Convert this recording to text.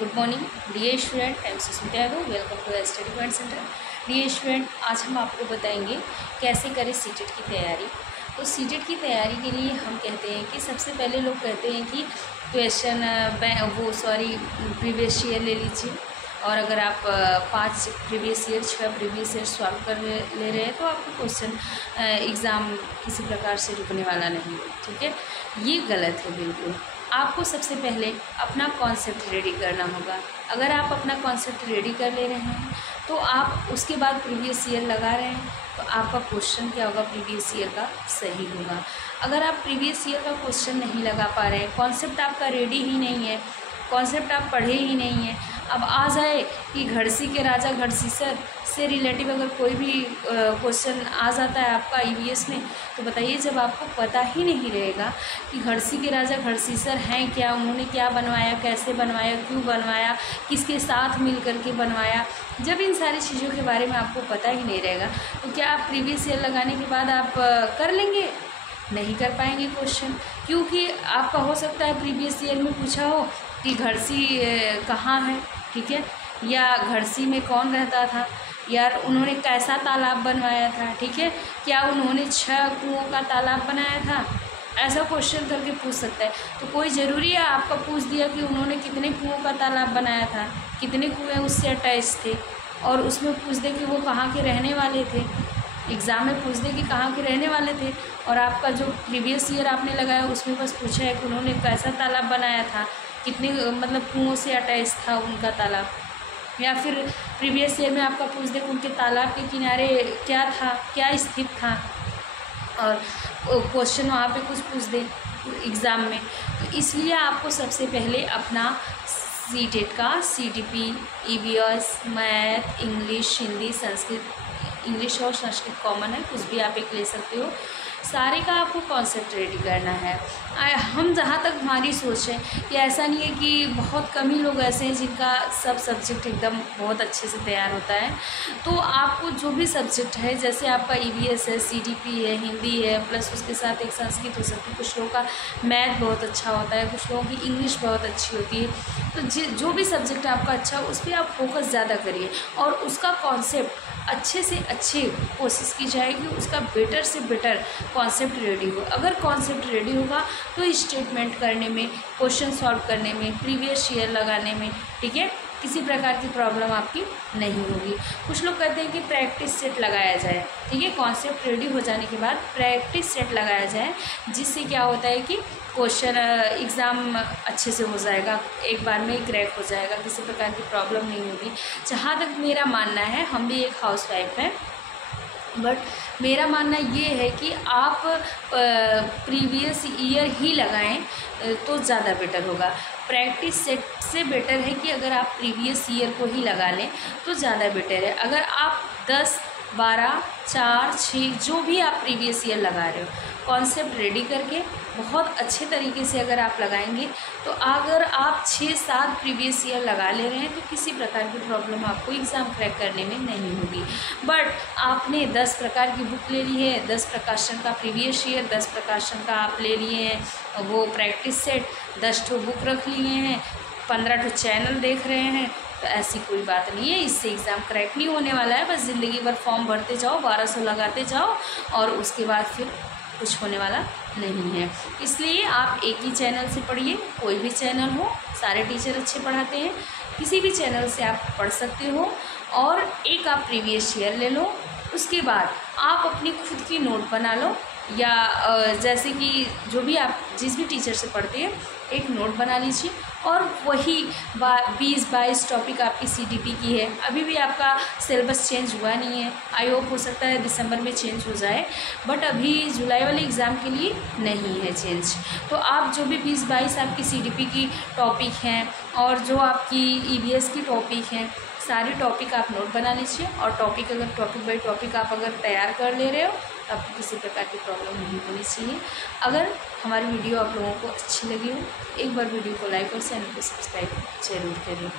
Good morning dear student, I am Sushmita Yadav. Welcome to study point centre. Dear student, आज हम आपको बताएंगे कैसे करें सीटेट की तैयारी। तो सीटेट की तैयारी के लिए हम कहते हैं कि सबसे पहले लोग कहते हैं कि क्वेश्चन प्रीवियस ईयर ले लीजिए, और अगर आप 5 previous year 6 previous year solve कर ले रहे हैं तो आपको क्वेश्चन एग्ज़ाम किसी प्रकार से रुकने वाला नहीं है। ठीक है, ये गलत है बिल्कुल। आपको सबसे पहले अपना कॉन्सेप्ट रेडी करना होगा। अगर आप अपना कॉन्सेप्ट रेडी कर ले रहे हैं तो आप उसके बाद प्रीवियस ईयर लगा रहे हैं तो आपका क्वेश्चन क्या होगा, प्रीवियस ईयर का सही होगा। अगर आप प्रीवियस ईयर का क्वेश्चन नहीं लगा पा रहे हैं, कॉन्सेप्ट आपका रेडी ही नहीं है, कॉन्सेप्ट आप पढ़े ही नहीं है, अब आ जाए कि घड़सी के राजा घड़सीसर से रिलेटिव अगर कोई भी क्वेश्चन आ जाता है आपका ईवीएस में, तो बताइए, जब आपको पता ही नहीं रहेगा कि घड़सी के राजा घड़सीसर हैं क्या, उन्होंने क्या बनवाया, कैसे बनवाया, क्यों बनवाया, किसके साथ मिल कर के बनवाया, जब इन सारी चीज़ों के बारे में आपको पता ही नहीं रहेगा तो क्या आप प्रीवियस ईयर लगाने के बाद आप कर लेंगे? नहीं कर पाएंगे क्वेश्चन, क्योंकि आपका हो सकता है प्रीवियस ईयर में पूछा हो कि घड़सी कहाँ है, ठीक है, या घड़सी में कौन रहता था, यार उन्होंने कैसा तालाब बनवाया था, ठीक है, क्या उन्होंने 6 कुओं का तालाब बनाया था, ऐसा क्वेश्चन करके पूछ सकता है। तो कोई ज़रूरी है आपका पूछ दिया कि उन्होंने कितने कुओं का तालाब बनाया था, कितने कुएँ उससे अटैच थे, और उसमें पूछ दे कि वो कहाँ के रहने वाले थे, एग्ज़ाम में पूछ दे कि कहाँ के रहने वाले थे, और आपका जो प्रीवियस ईयर आपने लगाया उसमें बस पूछा है कि उन्होंने कैसा तालाब बनाया था, कितने मतलब कुओं से अटैच था उनका तालाब, या फिर प्रीवियस ईयर में आपका पूछ दे उनके तालाब के किनारे क्या था, क्या स्थित था, और क्वेश्चन वहाँ पे कुछ पूछ दे एग्ज़ाम में। तो इसलिए आपको सबसे पहले अपना सीटेट का CTP, EVS, math, English, Hindi, Sanskrit, English और संस्कृत कॉमन है, कुछ भी आप एक ले सकते हो, सारे का आपको कॉन्सेप्ट रेडी करना है। हम जहाँ तक हमारी सोच है कि ऐसा नहीं है कि बहुत कम ही लोग ऐसे हैं जिनका सब सब्जेक्ट एकदम बहुत अच्छे से तैयार होता है। तो आपको जो भी सब्जेक्ट है, जैसे आपका EVS है, CTP है, हिंदी है, प्लस उसके साथ एक संस्कृत हो सकती है, कुछ लोगों का मैथ बहुत अच्छा होता है, कुछ लोगों की इंग्लिश बहुत अच्छी होती है, तो जो भी सब्जेक्ट आपका अच्छा है उस पर आप फोकस ज़्यादा करिए, और उसका कॉन्सेप्ट अच्छे से अच्छे कोशिश की जाएगी, उसका बेटर से बेटर कॉन्सेप्ट रेडी हो। अगर कॉन्सेप्ट रेडी होगा तो स्टेटमेंट करने में, क्वेश्चन सॉल्व करने में, प्रीवियस ईयर लगाने में, ठीक है, किसी प्रकार की प्रॉब्लम आपकी नहीं होगी। कुछ लोग कहते हैं कि प्रैक्टिस सेट लगाया जाए, ठीक है, कॉन्सेप्ट रेडी हो जाने के बाद प्रैक्टिस सेट लगाया जाए, जिससे क्या होता है कि क्वेश्चन एग्ज़ाम अच्छे से हो जाएगा, एक बार में क्रैक हो जाएगा, किसी प्रकार की प्रॉब्लम नहीं होगी। जहाँ तक मेरा मानना है, हम भी एक हाउसवाइफ हैं, बट मेरा मानना ये है कि आप प्रीवियस ईयर ही लगाएं तो ज़्यादा बेटर होगा। प्रैक्टिस सेट से बेटर है कि अगर आप प्रीवियस ईयर को ही लगा लें तो ज़्यादा बेटर है। अगर आप 10, 12, 4, 6 जो भी आप प्रीवियस ईयर लगा रहे हो, कॉन्सेप्ट रेडी करके बहुत अच्छे तरीके से अगर आप लगाएंगे तो अगर आप 6-7 प्रीवियस ईयर लगा ले रहे हैं तो किसी प्रकार की प्रॉब्लम आपको एग्ज़ाम क्रैक करने में नहीं होगी। बट आपने 10 प्रकार की बुक ले ली है, 10 प्रकाशन का प्रीवियस ईयर, 10 प्रकाशन का आप ले लिए हैं वो प्रैक्टिस सेट, 10 ठो बुक रख लिए हैं, 15 ठो चैनल देख रहे हैं, तो ऐसी कोई बात नहीं है, इससे एग्ज़ाम क्रैक नहीं होने वाला है। बस ज़िंदगी भर फॉर्म भरते जाओ, 1200 लगाते जाओ, और उसके बाद फिर कुछ होने वाला नहीं है। इसलिए आप एक ही चैनल से पढ़िए, कोई भी चैनल हो, सारे टीचर अच्छे पढ़ाते हैं, किसी भी चैनल से आप पढ़ सकते हो, और एक आप प्रीवियस ईयर ले लो। उसके बाद आप अपनी खुद की नोट बना लो, या जैसे कि जो भी आप जिस भी टीचर से पढ़ते हैं एक नोट बना लीजिए, और वही 20-22 टॉपिक आपकी CTP की है। अभी भी आपका सिलेबस चेंज हुआ नहीं है, आई होप हो सकता है दिसंबर में चेंज हो जाए, बट अभी जुलाई वाले एग्ज़ाम के लिए नहीं है चेंज। तो आप जो भी 20-22 आपकी CTP की टॉपिक हैं, और जो आपकी EVS की टॉपिक हैं, सारी टॉपिक आप नोट बना लीजिए, और टॉपिक बाई टॉपिक आप अगर तैयार कर ले रहे हो तो आपको किसी प्रकार की प्रॉब्लम नहीं होनी चाहिए। अगर हमारी वीडियो आप लोगों को अच्छी लगी हो, एक बार वीडियो को लाइक और चैनल को सब्सक्राइब जरूर करें।